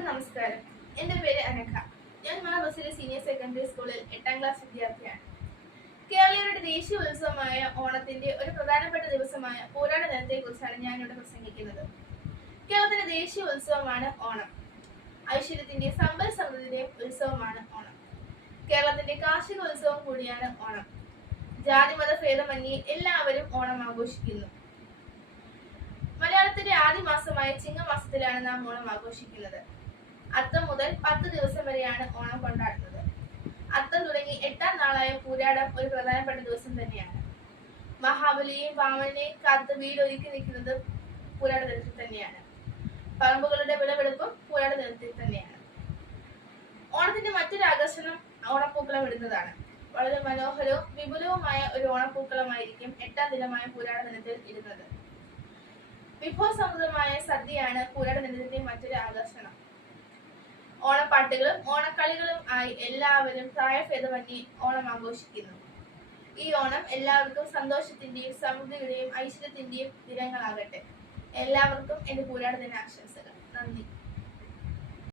എല്ലാവർക്കും നമസ്കാരം. എന്റെ പേര് അനഘ. ഞാൻ മാബസിലെ സീനിയർ സെക്കൻഡറി സ്കൂളിൽ 8ാം ക്ലാസ് വിദ്യാർത്ഥിയാണ്. കേരളീയരുടെ ദേശീയ ഉത്സവമായ ഓണത്തിന്റെ ഒരു പ്രധാനപ്പെട്ട ദിവസമായ പൂരാട ദിനത്തെ കുറിച്ചാണ് ഞാൻ ഇവിടെ പ്രസംഗിക്കുന്നത്. കേരളത്തിന്റെ ദേശീയ ഉത്സവമാണ് ഓണം. ഐശ്വര്യത്തിന്റെയും സമ്പൽ സമൃദ്ധിയുടെയും ഉത്സവമാണ് ഓണം. കേരളത്തിന്റെ കാർഷിക ഉത്സവം കൂടിയാണ് ഓണം. ജാതിമത ഭേദമന്യേ എല്ലാവരും ഓണം ആഘോഷിക്കുന്നു. മലയാളത്തിന്റെ ആദ്യ മാസമായ ചിങ്ങമാസത്തിലാണ് നാം ഓണം ആഘോഷിക്കുന്നത്. അത്തം മുതൽ 10 ദിവസം വരെയാണ് ഓണം കൊണ്ടാടുന്നത്. അത്തം തുടങ്ങി 8ാം നാളായ പൂരാടം ഒരു പ്രധാനപ്പെട്ട ദിവസം തന്നെയാണ്. മഹാബലിയെയും വാമനെയും കാത്ത് വീടൊരുക്കി നിൽക്കുന്നത് പൂരാട ദിനത്തിൽ തന്നെയാണ്. പറമ്പുകളുടെ വിളവെടുപ്പും പൂരാട ദിനത്തിൽ തന്നെയാണ്. ഓണത്തിന്റെ മറ്റൊരു ആകർഷണം ഓണപ്പൂക്കളം ഇടുന്നതാണ്. വളരെ മനോഹരവും വിപുലവുമായ ഒരു ഓണപ്പൂക്കളമായിരിക്കും 8ാം ദിനമായ പൂരാട ദിനത്തിൽ ഇടുന്നത്. വിഭവസമൃദ്ധമായ സദ്യയാണ് പൂരാട ദിനത്തിന്റെ മറ്റൊരു ആകർഷണം. ഓണപ്പാട്ടുകളും ഓണക്കളികളും ആയി എല്ലാവരും പ്രായഭേദമന്യേ ഓണം ആഘോഷിക്കുന്നു. ഈ ഓണം എല്ലാവർക്കും സന്തോഷത്തിന്റെയും സമൃദ്ധിയുടെയും ഐശ്വര്യത്തിന്റെയും ദിനങ്ങളാകട്ടെ. എല്ലാവർക്കും എന്റെ പൂരാട ദിന ആശംസകൾ. നന്ദി.